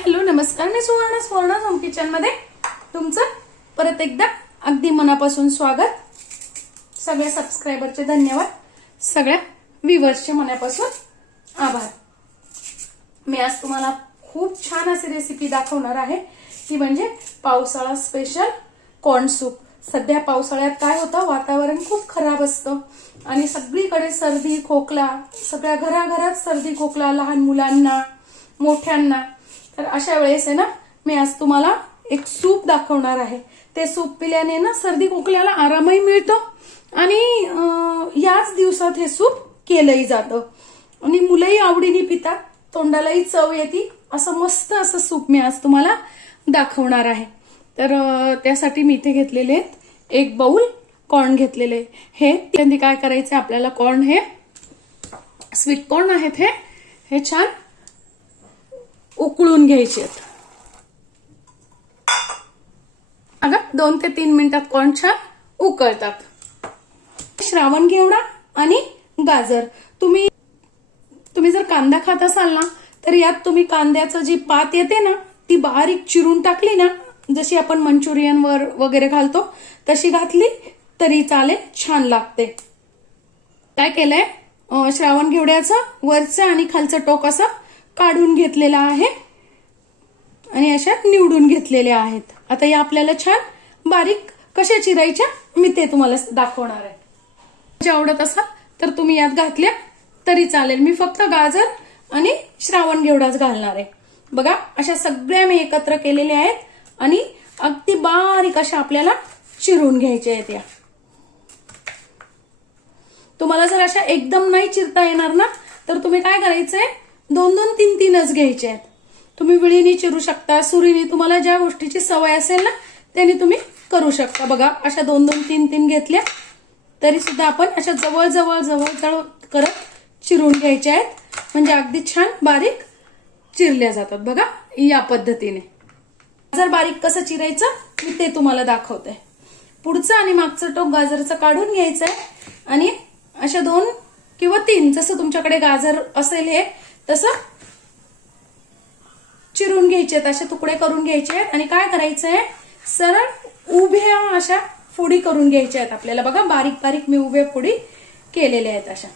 Hello नमस्कार. मी सुवर्ण सुवर्ण होम किचनमध्ये. तुमचं परत एकदा अगदी मनापासून स्वागत. सगळ्या सबस्क्रायबरचे धन्यवाद. सगळ्या व्हिवर्सचे मनापासून आभार. मी आज तुम्हाला खूप छान अशी रेसिपी दाखवणार आहे. ती म्हणजे पावसाळा स्पेशल कॉर्न सूप सध्या पावसाळ्यात काय होतं? वातावरण खूप खराब असतं. आणि सगळीकडे सर्दी खोकला सगळ्या घराघरात सर्दी खोकला लहान मुलांना मोठ्यांना. तर अशा वेळेस आहे ना मी आज तुम्हाला एक सूप दाखवणार आहे. ते सूप पिल्याने ना सर्दी खोकल्याला आरामही मिळतो आणि याच दिवसात हे सूप केलंही जातं. आणि मुलंही आवडीने पितात तोंडालाही चव येते. असं मस्त असं सूप मी आज तुम्हाला दाखवणार आहे. तर त्यासाठी मी इथे घेतलेले आहेत एक बाऊल कॉर्न घेतलेले. हे त्यांनी काय करायचं आपल्याला कॉर्न हे स्वीट कॉर्न आहेत हे. हे छान उकळून घ्यायचे आहेत. अगं दोन ते तीन मिनिटात कॉर्न छान उकळतात. श्रावण घेवडा आणि गाजर. तुम्ही तुम्ही जर कांदा खात असाल ना तर यात तुम्ही कांद्याचं जी पात येते ना ती बारीक चिरून टाकली ना जशी आपण मंचुरियन वर वगैरे घालतो तशी घातली तरी चालेल छान लागते. काय केलंय? श्रावण घेवड्याचं वरचं आणि खालचं टोक असं काढून घेतलेलं आहे आणि अशा निवडून घेतलेल्या आहेत. आता या आपल्याला छान बारीक कशा चिरायच्या मी ते तुम्हाला दाखवणार आहे. जे आवडत असाल तर तुम्ही यात घातल्या तरी चालेल. मी फक्त गाजर आणि श्रावण घेवडाच घालणार आहे. बघा अशा सगळ्या मी एकत्र केलेल्या आहेत आणि अगदी बारीक अशा आपल्याला चिरून घ्यायच्या आहेत या. तुम्हाला जर अशा एकदम नाही चिरता येणार ना तर तुम्ही काय करायचंय? दोन दोन तीन तीनच घ्यायचे आहेत. तुम्ही विळीने चिरू शकता सुरीने तुम्हाला ज्या गोष्टीची सवय असेल ना त्याने तुम्ही करू शकता. बघा अशा दोन दोन तीन तीन घेतल्या तरी सुद्धा आपण अशा जवळ जवळ जवळ करत चिरून घ्यायच्या आहेत. म्हणजे अगदी छान बारीक चिरल्या जातात. बघा या पद्धतीने. गाजर बारीक कसं चिरायचं मी ते तुम्हाला दाखवते. पुढचं आणि मागचं टोक गाजरचं काढून घ्यायचं आहे आणि अशा दोन किंवा तीन जसं तुमच्याकडे गाजर असेल हे तसं? चिरून घ्यायचे आहेत असे तुकडे करून घ्यायचे आहेत. आणि काय करायचंय? सरळ उभ्या अशा फोडी करून घ्यायच्या आहेत आपल्याला. बघा बारीक बारीक मी उभ्या फोडी केलेल्या आहेत अशा.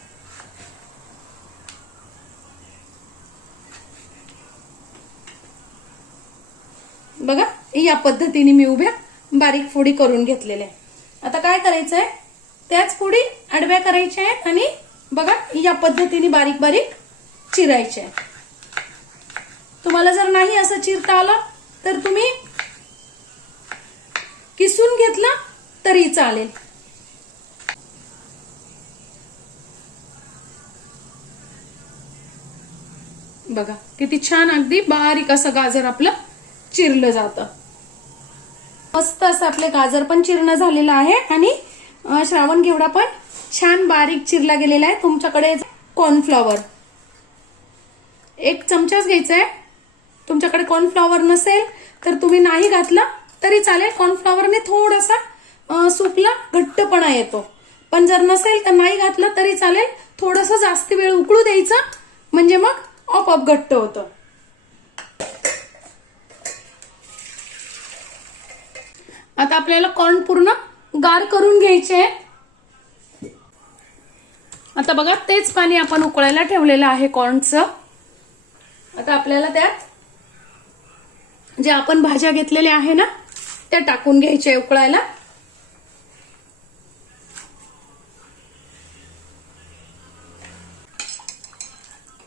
बघा या पद्धतीने मी उभ्या बारीक फोडी करून घेतलेल्या आहे आता काय करायचंय? त्याच फोडी आडव्या करायच्या आहेत आणि बघा या पद्धतीने बारीक बारीक चिरायचे तुम्हाला जर नाही असं चिरता आलं तर तुम्ही किसून घेतलं तरी चालेल. बघा किती छान अगदी बारीक असं गाजर आपलं चिरलं जातं. मस्त असं आपले गाजर पण चिरणं झालेलं आहे आणि श्रावण घेवडा पण छान बारीक चिरला गेलेला आहे. तुमच्याकडे कॉर्नफ्लॉवर एक चमचाच घ्यायचा आहे तुमच्याकडे कॉर्नफ्लॉवर नसेल तर तुम्ही नाही घातला तरी चालेल. कॉर्नफ्लॉवरने थोडासा सूपला घट्टपणा येतो. पण जर नसेल तर नाही घातलं तरी चालेल. थोडंसं जास्त वेळ उकळू द्यायचं म्हणजे मग ऑप घट्ट होतं. आता आपल्याला कॉर्न पूर्ण गार करून घ्यायचे आता बघा तेच पाणी आपण उकळायला ठेवलेलं आहे कॉर्नचं आपल्याला त्यात जे आपण भाज्या घेतलेल्या आहे ना त्या टाकून घ्यायच्या उकळायला.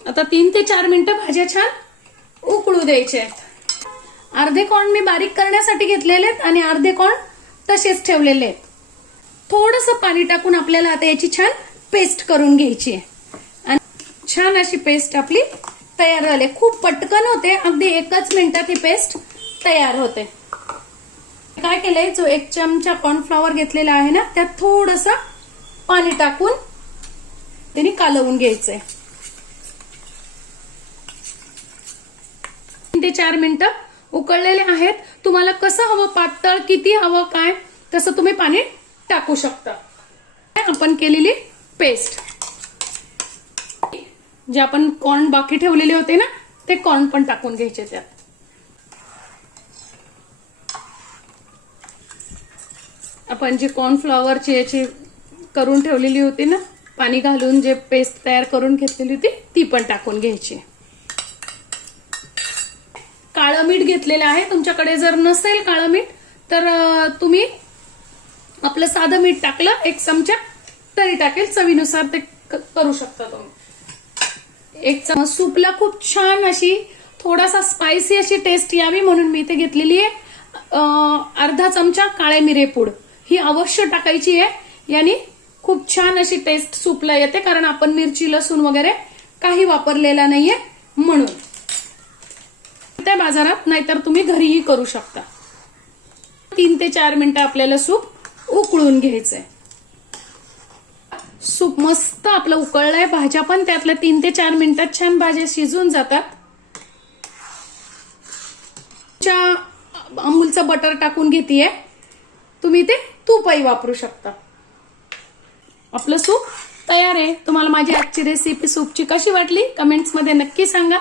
आता तीन ते चार मिनिटं भाज्या छान उकळू द्यायच्या आहेत. अर्धे कॉर्न मी बारीक करण्यासाठी घेतलेले आहेत आणि अर्धे कॉर्न तसेच ठेवलेले आहेत. थोडस पाणी टाकून आपल्याला आता याची छान पेस्ट करून घ्यायची आहे. आणि छान अशी पेस्ट आपली तयार झाले. खूप पटकन होते. अगदी एकच मिनिटात ही पेस्ट तयार होते. काय केलंय? जो एक चमचा कॉर्नफ्लॉवर घेतलेला आहे ना त्यात थोडस पाणी टाकून त्याने कालवून घ्यायचंय. तीन ते चार मिनिटं उकळलेले आहेत. तुम्हाला कसं हवं पातळ किती हवं काय तसं तुम्ही पाणी टाकू शकता. आपण केलेली पेस्ट जे आपण कॉर्न बाकी ठेवलेले होते ना ते कॉर्न पण टाकून घ्यायचे त्यात. आपण जे कॉर्नफ्लॉवरची याची करून ठेवलेली होती ना पाणी घालून जे पेस्ट तयार करून घेतलेली होती ती पण टाकून घ्यायची. काळं मीठ घेतलेलं आहे. तुमच्याकडे जर नसेल काळं मीठ तर तुम्ही आपलं साधं मीठ टाकलं एक चमचा तरी टाकेल. चवीनुसार ते करू शकता तुम्ही. एक चमच सूपला खूप छान अशी थोडासा स्पायसी अशी टेस्ट यावी म्हणून मी इथे घेतलेली आहे. अर्धा चमचा काळे मिरेपूड ही अवश्य टाकायची आहे. याने खूप छान अशी टेस्ट सूपला येते कारण आपण मिरची लसूण वगैरे काही वापरलेला नाहीये म्हणून. त्या बाजारात नाहीतर तुम्ही घरीही करू शकता. तीन ते चार मिनिटं आपल्याला सूप उकळून घ्यायचंय. सूप मस्त आपलं उकळलंय भाज्या पण त्यातल्या तीन ते चार मिनिटात छान भाज्या शिजून जातात. च्या अमूलचं बटर टाकून घेतीये. तुम्ही ते तूपही वापरू शकता. आपलं सूप तयार आहे. तुम्हाला माझी आजची रेसिपी सूपची कशी वाटली? कमेंट्समध्ये नक्की सांगा.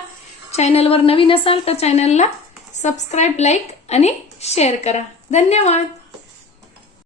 चॅनलवर नवीन असाल तर चॅनलला सबस्क्राईब लाईक आणि शेअर करा. धन्यवाद.